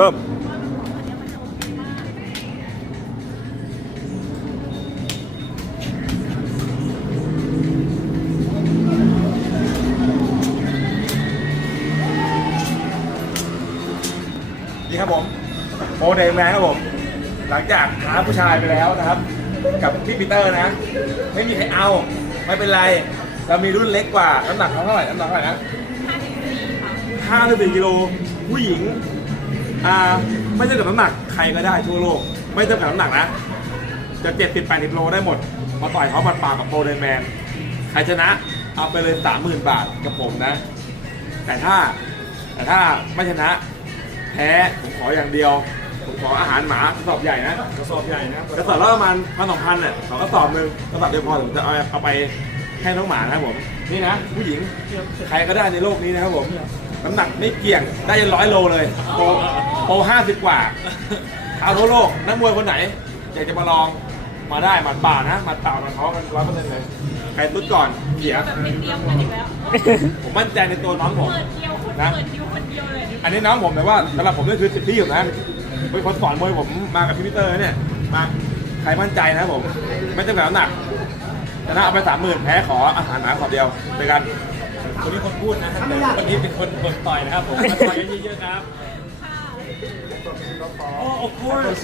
เริ่มนี่ครับผมโมเดลแมนครับผม หลังจากท้าผู้ชายไปแล้วนะครับ กับพี่ปีเตอร์นะ ไม่มีใครเอา ไม่เป็นไร เรามีรุ่นเล็กกว่า น้ำหนักเขาเท่าไหร่ น้ำหนักเท่าไหร่นะ54กิโล ผู้หญิง อ่าไม่ใช่กับน้ำหนักใครก็ได้ทั่วโลก ไม่จำกัดน้ำหนักนะ จะ70 80โลได้หมด มาต่อยเขาปัดปากกับโปรเดนแมน ใครชนะ เอาไปเลย30,000บาทกับผมนะ แต่ถ้าแต่ถ้าไม่ชนะ แพ้ผมขออย่างเดียว ผมขออาหารหมากระสอบใหญ่นะกระสอบใหญ่นะครับกระสอบละประมาณพันสองพันเนี่ยสองกระสอบหนึ่งกระสอบเดียวพอผมจะเอาเอาไปให้น้องหมานะครับผม นี่นะ ผู้หญิงใครก็ได้ในโลกนี้นะครับผมน้ำหนักไม่เกี่ยงได้ร้อยโลเลยโปร โปรห้าสิบกว่า เอาทั่วโลกนักมวยคนไหน อยากจะมาลองมาได้หมัดป่านะหมัดเปล่ามันเขากันร้อยเปอร์เซ็นต์เลยใครตุ๊ดก่อนเสียแบบไม่เตรียมกันอีกแล้วผมมั่นใจในตัวน้องผม เปิดเดียวคุณนะเปิดเดียวคนเดียวเลยอันนี้น้องผมแต่ว่าสำหรับผมนี่คือสิทธิผมนะเป็นคนสอนมวยผมมากับพี่มิเตอร์เนี่ยมาใครมั่นใจนะครับผม ไม่ต้องแบบน้ำหนักชนะเอาไปสามหมื่นแพ้ขออาหารหมาขอบเดียวเจอกัน คนนี้คนพูดนะครับแต่คนนี้เป็นคนคนต่อยนะครับผมมาต่อยกันเยอะๆครับ ค่ะโอ้ of course